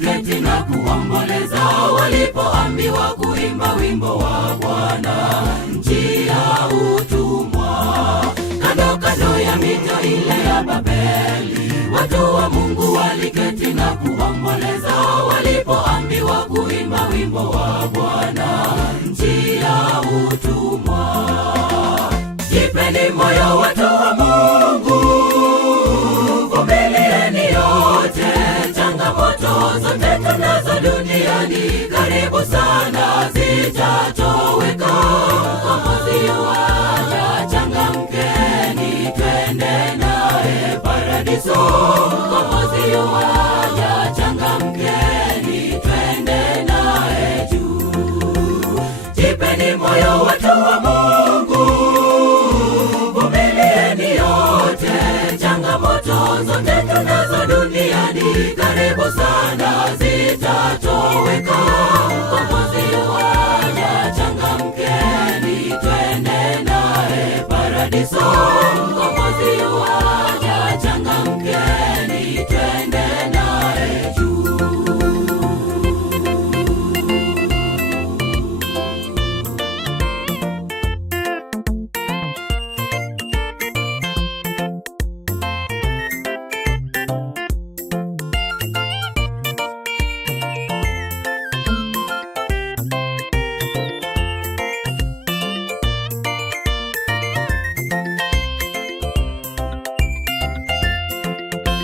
waliketi na kuomboleza walipoambiwa kuimba wimbo wa Bwana nchi ya utumwa. Kando kando ya mito ile ya Babeli, watu wa Mungu waliketi na kuomboleza walipoambiwa kuimba wimbo wa Bwana nchi ya utumwa. Jipeni moyo watu wa Mungu, vumilieni yote, changamoto zote tunazo duniani karibu sana zitatoweka. Mkombozi yuaja, changamkeni, twende naye paradiso. Mkombozi yuaja, changamkeni, twende naye juu. Jipeni moyo watu wa Mungu, vumilieni yote, changamoto zote tunazo duniani karibu sana zitatoweka. Mkombozi yuaja, changamkeni, twende naye paradiso. Mkombozi yuaja, changamkeni, twende naye juu.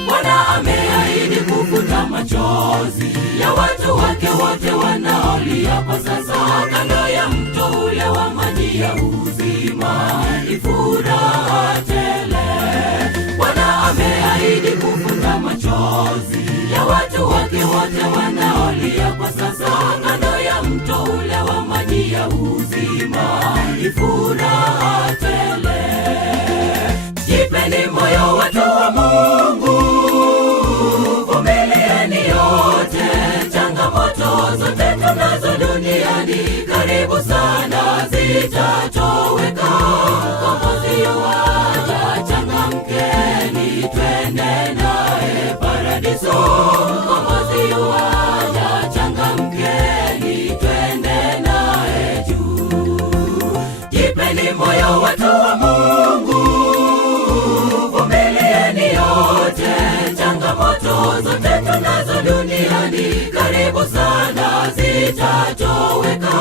Bwana ameahidi kufuta machozi ya watu wake wote wanaolia kwa sasa. Kando ya mto ule wa maji ya uzima ni furaha tele. Bwana ameahidi kufuta machozi ya watu wake wote wanaolia kwa sasa. Kando ya mto ule wa maji ya uzima ni furaha tele. Jipeni moyo watu wa Mungu, vumilieni yote, changamoto zote tunazo duniani karibu sana zitatoweka. Mkombozi yuaja, changamkeni, twende naye paradiso. Mkombozi yuaja, changamkeni, twende naye juu. Jipeni moyo watu wa Mungu, vumilieni yote, changamoto zote tunazo duniani karibu sana zitatoweka.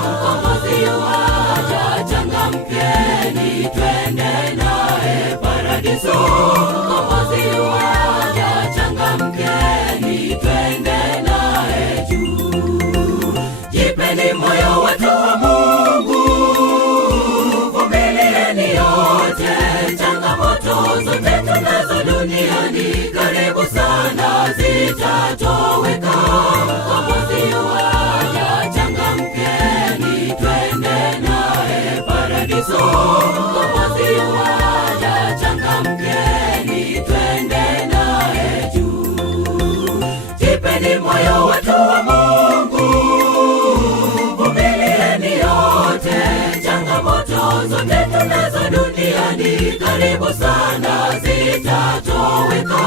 Mkombozi yuaja, changamkeni, twende naye paradiso. Mkombozi yuaja, changamkeni, twende naye juu. Jipeni moyo watu wa Mungu, vumilieni yote, changamoto zote tunazo duniani karibu sana zitatoweka. Mkombozi yuaja, changamkeni, twende naye paradiso. Mkombozi yuaja, changamkeni, twende naye juu. Jipeni moyo watu wa Mungu, vumilieni yote, changamoto zote tunazo duniani karibu sana zitatoweka.